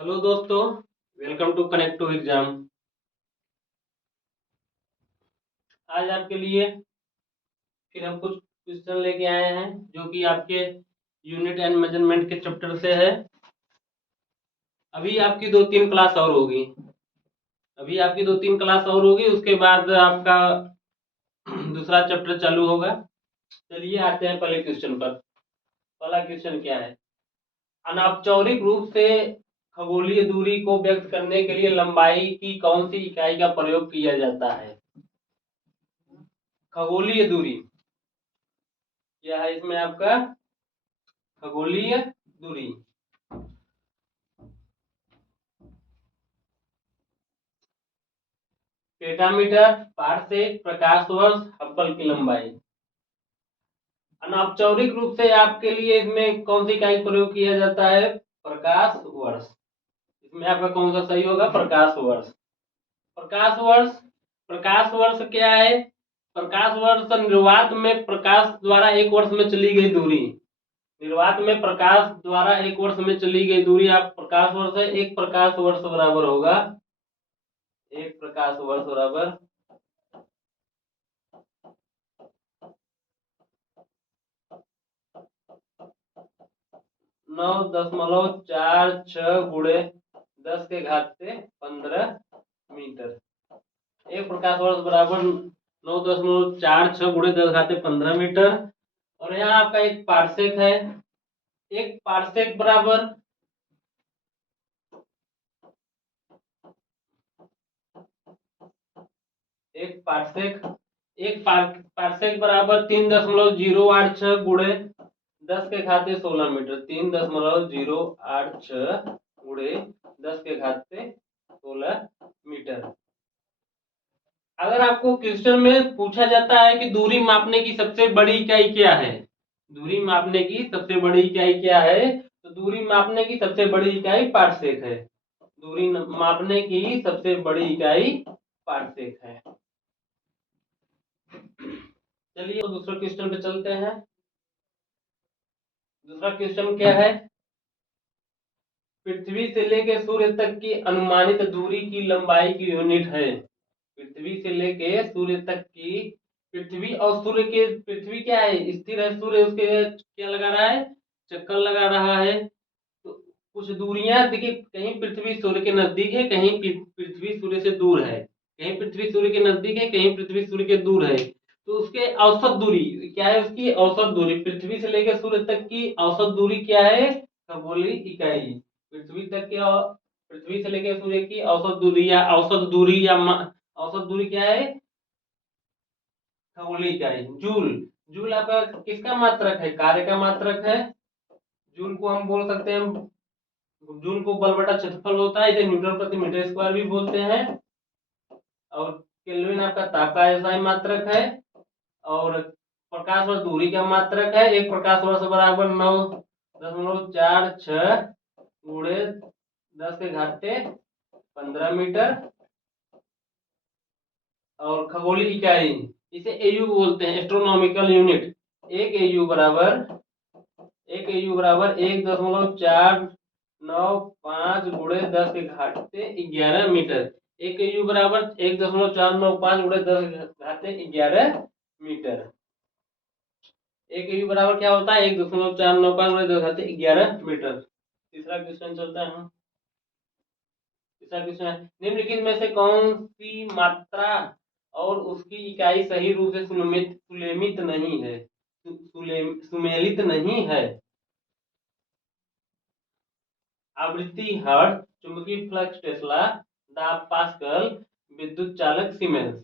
Hello दोस्तों, welcome to connect to exam. आज आपके लिए फिर हम कुछ क्वेश्चन लेके आए हैं जो कि आपके यूनिट एंड मेजरमेंट के चैप्टर से है। अभी आपकी 2-3 क्लास और होगी। उसके बाद आपका दूसरा चैप्टर चालू होगा। चलिए आते हैं पहले क्वेश्चन पर। पहला क्वेश्चन क्या है? अनौपचारिक रूप से खगोलीय दूरी को व्यक्त करने के लिए लंबाई की कौन सी इकाई का प्रयोग किया जाता है? खगोलीय दूरी क्या है इसमें आपका? खगोलीय दूरी। पेटामीटर, पारसेक, प्रकाश वर्ष, हब्बल की लंबाई। अनौपचारिक रूप से आपके लिए इसमें कौन सी इकाई प्रयोग किया जाता है? प्रकाश वर्ष। इसमें आपका कौन सा सही होगा? प्रकाश वर्ष। प्रकाश वर्ष। प्रकाश वर्ष क्या है? प्रकाश वर्ष निर्वात में प्रकाश द्वारा एक वर्ष में चली गई दूरी। निर्वात में प्रकाश द्वारा एक वर्ष में चली गई दूरी आप प्रकाश वर्ष है। एक प्रकाश वर्ष बराबर होगा, एक प्रकाश वर्ष बराबर 9.46 गुणे 10 के घात से 15 मीटर। एक प्रकाश वर्ष बराबर 9.46 गुणे 10 घात से 15 मीटर। और यहाँ आपका एक पारसेक है। एक पारसेक बराबर एक पारसेक बराबर 3.086 गुणे 10 के घात से 16 मीटर। 3.086 गुणे 10 के घात से 16 मीटर। अगर आपको क्वेश्चन में पूछा जाता है कि दूरी मापने की सबसे बड़ी इकाई क्या है, दूरी मापने की सबसे बड़ी इकाई क्या है, तो दूरी मापने की सबसे बड़ी इकाई पारसेक है। दूरी मापने की सबसे बड़ी इकाई पारसेक है। चलिए तो दूसरे क्वेश्चन पे चलते हैं। दूसरा क्वेश्चन क्या है? पृथ्वी से लेकर सूर्य तक की अनुमानित दूरी की लंबाई की यूनिट है। पृथ्वी से लेके सूर्य तक की, पृथ्वी और सूर्य के, पृथ्वी क्या है? स्थिर है। सूर्य उसके क्या लगा रहा है? चक्कर लगा रहा है। तो कुछ दूरियां देखिए, कहीं पृथ्वी सूर्य के नजदीक है, कहीं पृथ्वी सूर्य से दूर है। कहीं पृथ्वी सूर्य के नजदीक है, कहीं पृथ्वी सूर्य के दूर है। तो उसके औसत दूरी क्या है? उसकी औसत दूरी, पृथ्वी से लेकर सूर्य तक की औसत दूरी क्या है? खगोलीय इकाई। पृथ्वी तक के पृथ्वी से लेकर सूर्य की औसत दूरी या औसत दूरी क्या है? खगोलीय इकाई जूल। जूल आपका किसका मात्रक है? कार्य का मात्रक है। जूल को हम बोल सकते हैं, जूल को बल बटा क्षेत्रफल होता है, इसे न्यूटन प्रति मीटर स्क्वायर भी बोलते हैं। और केल्विन आपका ताप का एसआई मात्रक है। और प्रकाश वर्ष दूरी का मात्रक है। एक प्रकाश वर्ष बराबर 9.46 गुणे 10 के घात से 15 मीटर। और खगोलीय इकाई इसे एयू बोलते हैं, एस्ट्रोनॉमिकल यूनिट। एक एयू बराबर 1.495 गुणे 10 के घात से 11 मीटर। एक एयू बराबर 1.495 गुणे 10 के घात से 11 मीटर। एक एयू बराबर क्या होता है? 1.495 गुणे 10 के घात से 11 मीटर। तीसरा क्वेश्चन चलता है। तीसरा क्वेश्चन है, निम्नलिखित में से कौन सी मात्रा और उसकी इकाई सही रूप से सुमेलित नहीं है? सुमेलित नहीं है। आवृत्ति हर्ट्ज, चुंबकीय फ्लक्स टेस्ला, दाब पास्कल, विद्युत चालक सीमेंस।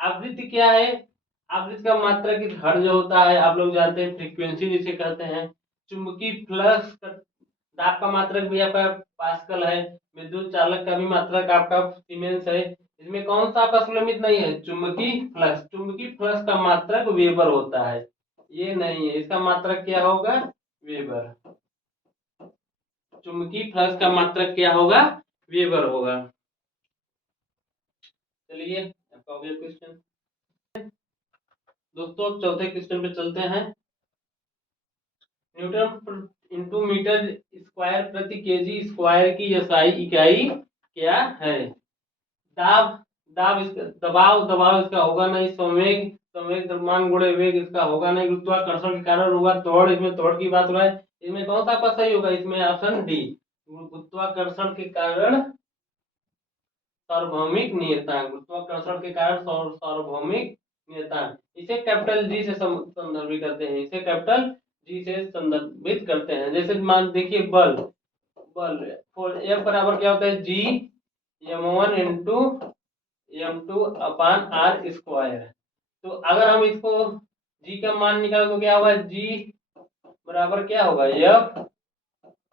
आवृत्ति क्या है? आवृत्ति का मात्रक हर्ट्ज होता है, आप लोग जानते हैं, फ्रीक्वेंसी जिसे कहते हैं। चुंबकीय फ्लक्स दाब का मात्रक भी आपका पास्कल है। विद्युत चालक का भी मात्रक आपका सीमेंस है। इसमें कौन सा आपका सुमेलित नहीं है? चुंबकीय फ्लक्स। चुंबकीय फ्लक्स का मात्रक वेबर होता है, ये नहीं है। इसका मात्रक क्या होगा? वेबर। चुंबकीय फ्लक्स का मात्रक क्या होगा? वेबर होगा। चलिए आपका अगला क्वेश्चन दोस्तों, चौथे क्वेश्चन पे चलते हैं। न्यूटन इंटू मीटर स्क्वायर प्रति केजी स्क्वायर की एसआई इकाई क्या है। दाब दाब इसका दबाव दबाव इसका होगा नहीं। संवेग संवेग द्रव्यमान गुणे वेग इसका होगा नहीं। गुरुत्वाकर्षण के कारण होगा त्वरण, इसमें त्वरण की बात हो रहा है। इसमें कौन सा आपका सही होगा, इसमें ऑप्शन डी गुरुत्वाकर्षण के कारण सार्वभौमिक नियतांक। गुरुत्वाकर्षण के कारण सार्वभौमिक नियतांक, इसे कैपिटल जी से संदर्भित करते हैं। इसे कैपिटल जी से संदर्भित करते हैं। जैसे मान देखिए बल बल फॉर एफ बराबर क्या होता है, G m1 into m2 upon r square. तो अगर हम इसको जी का मान निकालें तो क्या होगा, जी बराबर क्या होगा, F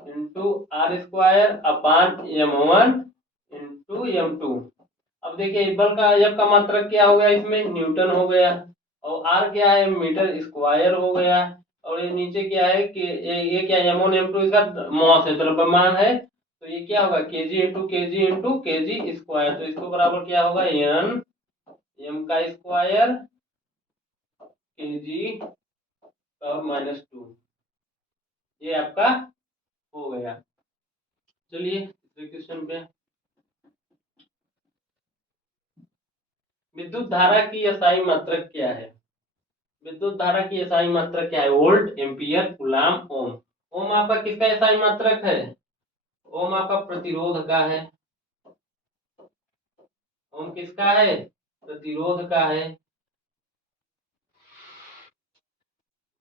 into r square upon m1 into m2। अब देखिए बल का एफ का मात्रक क्या हो गया, इसमें न्यूटन हो गया, और आर क्या है, मीटर स्क्वायर हो गया, और ये नीचे क्या है कि ये क्या m1 m2 इसका मॉस है, द्रव्यमान है। तो ये क्या होगा, केजी इंटू केजी स्क्वायर। तो इसको बराबर क्या होगा, एन एम का स्क्वायर केजी और -2। ये आपका हो गया। चलिए दूसरे क्वेश्चन पे। विद्युत धारा की एसआई मात्रक क्या है। विद्युत धारा की एसआई मात्रक क्या है, वोल्ट एम्पियर कूलाम ओम। ओम आपका किसका एसआई मात्रक है, ओम आपका प्रतिरोध का है। ओम किसका है, प्रतिरोध का है।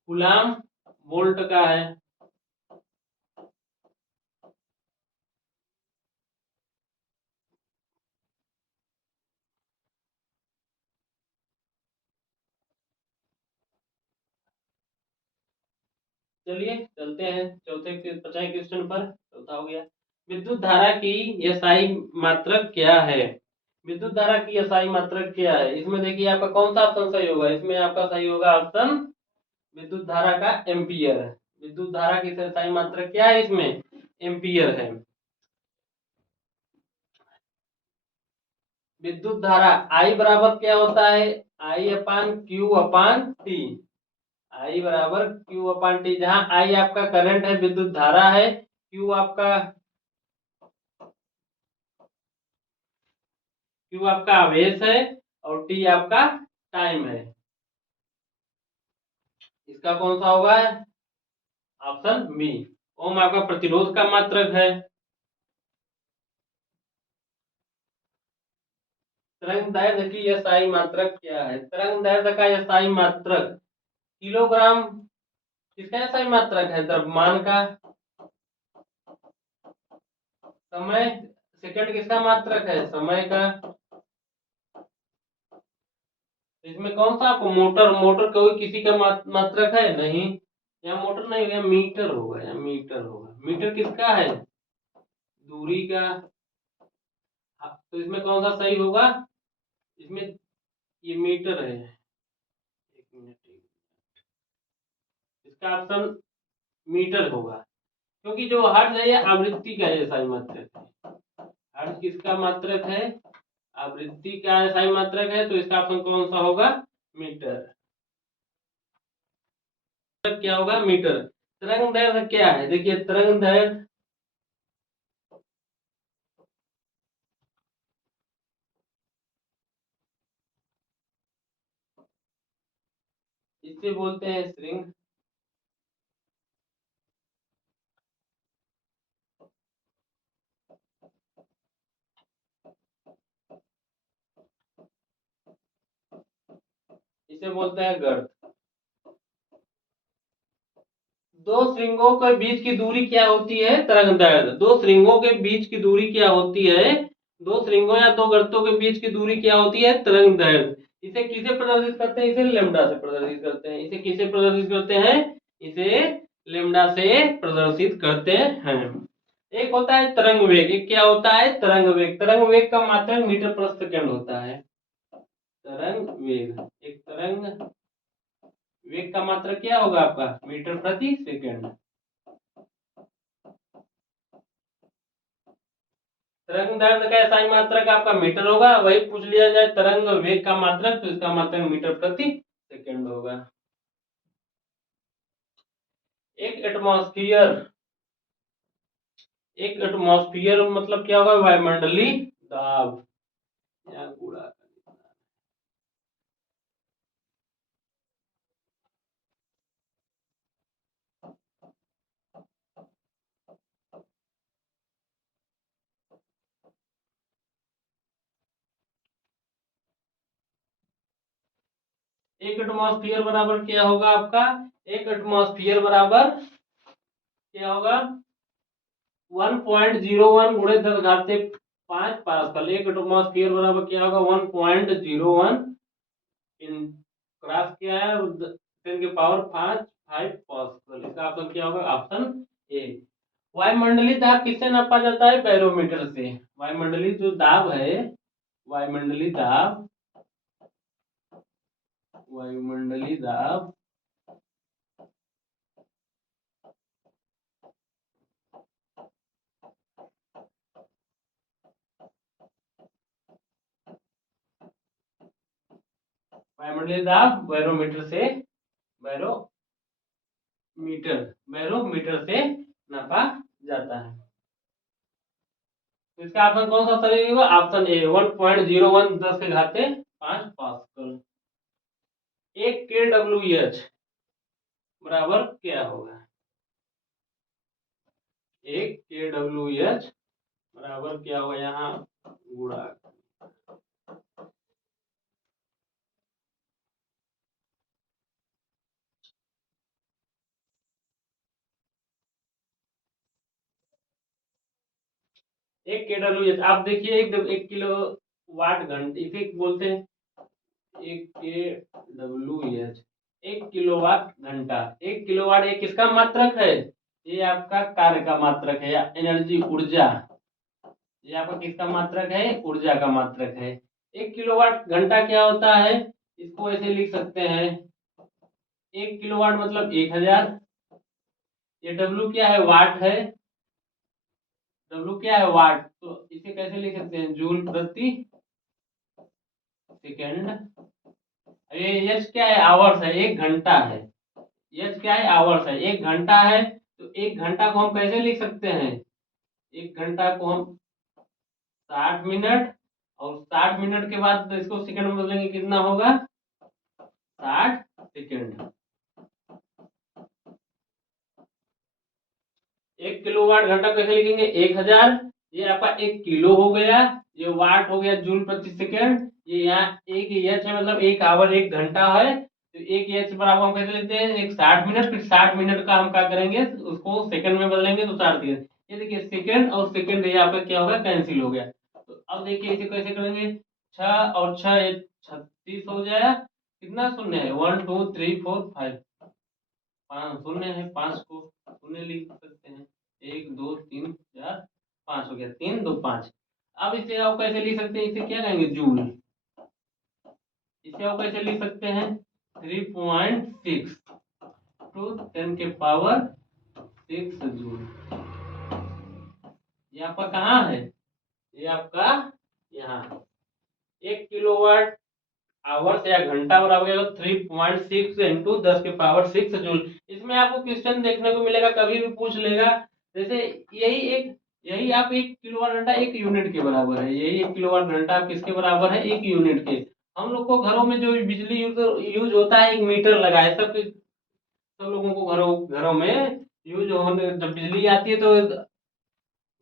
कूलाम वोल्ट का है। चलिए चलते हैं चौथे 50 क्वेश्चन पर। चौथा हो गया, विद्युत धारा की एसआई मात्रक क्या है। विद्युत धारा की एसआई मात्रक क्या है, इसमें देखिए आपका कौन सा ऑप्शन सही होगा, इसमें आपका सही होगा ऑप्शन विद्युत धारा का एम्पियर। विद्युत धारा की एसआई मात्रक क्या है, इसमें एम्पियर है। विद्युत धारा आई बराबर क्या होता है, आई अपान क्यू अपान टी। आई बराबर क्यू अपान टी, जहां आई आपका करंट है, विद्युत धारा है, क्यू आपका आवेश है, और टी आपका टाइम है। इसका कौन सा होगा, ऑप्शन बी। ओम आपका प्रतिरोध का मात्रक है। तरंग दैर्ध्य की एसआई मात्रक क्या है। तरंग दैर्ध्य का एसआई मात्रक किलोग्राम किसका एसआई मात्रक है, द्रव्यमान का। समय सेकंड किसका मात्रक है, समय का। इसमें कौन सा आपको मोटर मोटर कोई किसी का मात्रक है नहीं, यहाँ मोटर नहीं होगा, मीटर होगा, या मीटर होगा। मीटर किसका है, दूरी का। तो इसमें कौन सा सही होगा, इसमें ये मीटर है। एक मिनट, इसका ऑप्शन मीटर होगा, क्योंकि जो हर्ट्ज है ये आवृत्ति का एसआई मात्रक है। हर्ट्ज किसका मात्रक है, आवृत्ति का एसआई मात्रक है। तो इसका ऑप्शन कौन सा होगा, मीटर। क्या होगा, मीटर। तरंग दैर्ध्य क्या है, देखिए तरंग दैर्ध्य इसे बोलते हैं स्ट्रिंग। इसे बोलते हैं गर्त। दो श्रृंगों के बीच की दूरी क्या होती है, तरंग दैर्ध्य। दो श्रृंगों के बीच की दूरी क्या होती है, दो श्रृंगों या दो गर्तों के बीच की दूरी क्या होती है, तरंग दैर्ध्य। इसे किसे प्रदर्शित करते हैं, इसे लेमडा से प्रदर्शित करते हैं। इसे किसे प्रदर्शित करते हैं, इसे लेमडा से प्रदर्शित करते हैं। एक होता है तरंग वेग, एक क्या होता है, तरंग वेग। तरंग वेग का मात्रक मीटर प्रति सेकंड होता है। तरंग वेग, एक तरंग वेग का मात्रक क्या होगा आपका, मीटर प्रति सेकंड। तरंग दैर्ध्य का एसआई मात्रक आपका मीटर होगा। वही पूछ लिया जाए तरंग वेग का मात्रक, तो इसका मात्रक मीटर प्रति सेकंड होगा। एक एटमॉस्फियर, एक एटमॉस्फियर मतलब क्या होगा, वायुमंडलीय दाब। यहाँ कूड़ा, एक एटमॉस्फियर बराबर क्या होगा आपका, एक एटमॉस्फियर बराबर क्या होगा, 1.01 गुणे 10 घात से 5 पास्कल। एक एटमॉस्फियर बराबर क्या होगा, 1.01 इन क्रॉस क्या है, 10 की पावर 5 पास्कल। इसका ऑप्शन क्या होगा, ऑप्शन ए। वायुमंडलीय दाब किससे नापा जाता है, बैरोमीटर से। वायुमंडलीय जो दाब है, वायुमंडलीय दाब, वायुमंडलीय दाब वायुमंडलीय दाब बैरोमीटर से, बैरोमीटर, बैरोमीटर से नापा जाता है। तो इसका ऑप्शन कौन सा सही होगा, ऑप्शन ए, 1.01 10 के घात से 5 पास्कल। एक के डब्ल्यू एच बराबर क्या होगा, एक के डब्ल्यू एच बराबर क्या होगा, यहाँ गुणा, एक के डब्ल्यू एच आप देखिए, एक किलो वाट घंटे इसे बोलते हैं, एक के डब्ल्यू एच, 1 किलोवाट घंटा। 1 किलोवाट एक किसका मात्रक है, ये आपका कार्य का मात्रक है, या एनर्जी, ऊर्जा। ये आपका किसका मात्रक है, ऊर्जा का मात्रक है। 1 किलोवाट घंटा क्या होता है, इसको ऐसे लिख सकते हैं, 1 किलोवाट मतलब 1000। ये डब्ल्यू क्या है, वाट है, डब्ल्यू क्या है, वाट। तो इसे कैसे लिख सकते हैं, जूल प्रति सेकेंड। ये एच क्या है, आवर्स है, 1 घंटा है। एच क्या है, आवर्स है, 1 घंटा है। तो 1 घंटा को हम कैसे लिख सकते हैं, 1 घंटा को हम 60 मिनट, और 60 मिनट के बाद इसको सेकंड में बदलेंगे, कितना होगा, 60 सेकंड। 1 किलोवाट घंटा कैसे लिखेंगे, 1000। ये आपका 1 किलो हो गया, ये वाट हो गया, जूल प्रति सेकंड। ये यहाँ एक एच है, मतलब 1 आवर 1 घंटा है। तो एक एच बराबर हम कैसे लेते हैं, एक 60 मिनट, फिर 60 मिनट का हम क्या करेंगे, उसको सेकंड में बदलेंगे तो 60 सेकंड। ये देखिए, सेकंड और सेकंड ये आपका क्या होगा, कैंसिल हो गया। तो अब देखिए इसे कैसे करेंगे, 6 और 6 36 हो जाएगा। कितना शून्य है, 1 2 3 4 5, 5 शून्य है, 5 को शून्य लिख सकते हैं, 1 2 3 4 5 हो गया, 3 2 5। अब इसे आप कैसे लिख सकते हैं, इसे क्या कहेंगे, जूल। इसे आप कैसे लिख सकते हैं, 3.6 टू 10 के पावर 6 जूल। ये आपका कहाँ है, ये आपका यहाँ 1 किलोवाट आवर्स या घंटा बराबर 3.6 इंटू 10 के पावर 6 जूल। इसमें आपको क्वेश्चन देखने को मिलेगा, कभी भी पूछ लेगा। जैसे यही आप 1 किलोवाट घंटा 1 यूनिट के बराबर है, यही 1 किलोवाट घंटा आप किसके बराबर है, 1 यूनिट के। हम लोग को घरों में जो बिजली यूज होता है, एक मीटर लगा है, सब लोगों को घरों घरों में यूज होने, जब बिजली आती है तो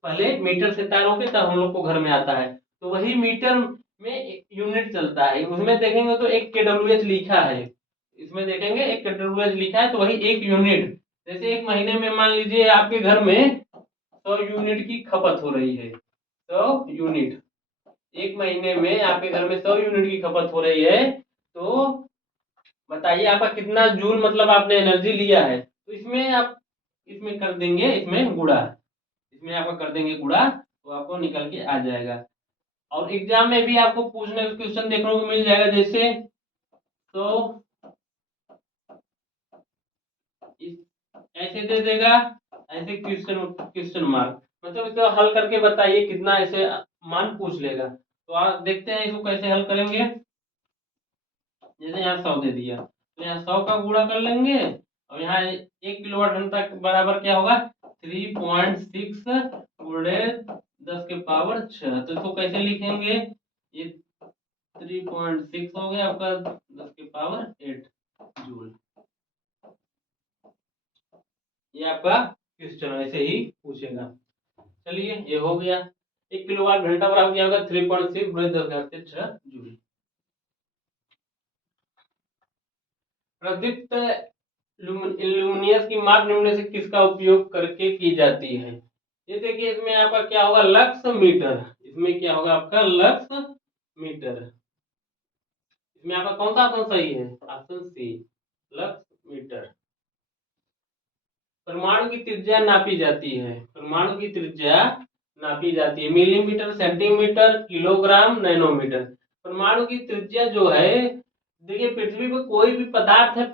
पहले मीटर से तारों के, तब हम लोग को घर में आता है। तो वही मीटर में यूनिट चलता है, उसमें देखेंगे तो 1 kWh लिखा है, इसमें देखेंगे 1 kWh लिखा है, तो वही 1 यूनिट। जैसे एक महीने में मान लीजिए आपके घर में 100 यूनिट की खपत हो रही है, 100 यूनिट, एक महीने में आपके घर में 100 यूनिट की खपत हो रही है। तो बताइए आपका कितना जूल मतलब आपने एनर्जी लिया है। तो इसमें आप इसमें कर देंगे, इसमें गुणा, इसमें आपका कर देंगे गुणा, तो आपको निकल के आ जाएगा। और एग्जाम में भी आपको पूछने का क्वेश्चन देखने को मिल जाएगा, जैसे तो इस ऐसे दे देगा, ऐसे क्वेश्चन क्वेश्चन मार्क, मतलब इसको हल करके बताइए कितना, ऐसे मान पूछ लेगा। तो आप देखते हैं इसको कैसे हल करेंगे। जैसे यहाँ 100 दे दिया, तो यहाँ 100 का गुणा कर लेंगे, और यहाँ 1 किलोवाट घंटा के बराबर क्या होगा 3.6 गुणे 10⁶ तो इसको कैसे लिखेंगे, ये 3.6 हो गया आपका 10⁸ जूल। ये आपका क्वेश्चन ऐसे ही पूछेगा। चलिए ये हो गया, 1 किलोवाट घंटा बराबर क्या होगा 3.6 गुणे 10⁶ जूल। प्रदीप्त इल्यूमिनियस की माप निम्न से किसका उपयोग करके की जाती है। ये देखिए इसमें आपका क्या होगा लक्स मीटर, इसमें क्या होगा आपका लक्स मीटर। इसमें आपका कौन सा ऑप्शन सही है, ऑप्शन सी लक्स मीटर। परमाणु की त्रिज्या नापी जाती है, परमाणु की त्रिज्या नापी जाती है मिलीमीटर, सेंटीमीटर, किलोग्राम, नैनोमीटर। परमाणु की त्रिज्या जो है, देखिए पृथ्वी पर कोई भी पदार्थ है,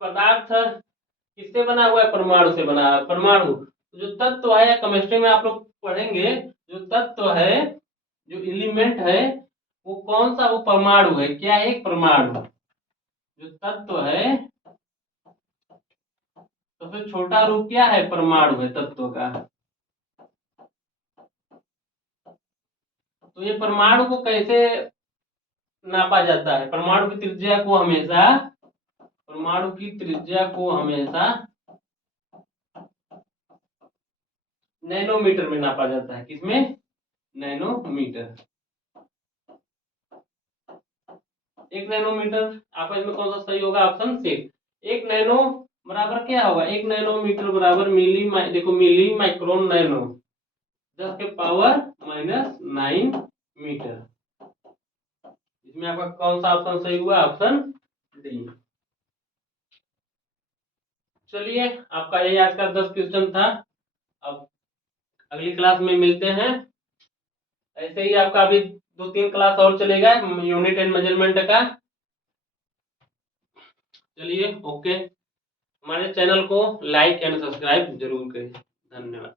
पदार्थ किससे बना हुआ है, परमाणु से बना है। परमाणु जो तत्व है, या केमिस्ट्री में आप लोग पढ़ेंगे, जो तत्व है, जो एलिमेंट है, वो कौन सा, वो परमाणु है। क्या है, परमाणु। जो तत्व है, सबसे छोटा रूप क्या है, परमाणु है तत्व का। तो ये परमाणु को कैसे नापा जाता है, परमाणु की त्रिज्या को हमेशा, परमाणु की त्रिज्या को हमेशा नैनोमीटर में नापा जाता है। किसमें, नैनोमीटर। 1 नैनोमीटर आपका इसमें कौन सा सही होगा, ऑप्शन सी। 1 नैनो बराबर क्या होगा, 1 नैनोमीटर बराबर देखो मिली माइक्रोन नैनो 10⁻⁹ मीटर। इसमें आपका कौन सा ऑप्शन सही हुआ, ऑप्शन डी। चलिए आपका यही आज का 10 क्वेश्चन था। अब अगली क्लास में मिलते हैं। ऐसे ही आपका अभी 2-3 क्लास और चलेगा यूनिट एंड मेजरमेंट का। चलिए ओके, हमारे चैनल को लाइक एंड सब्सक्राइब जरूर करें। धन्यवाद।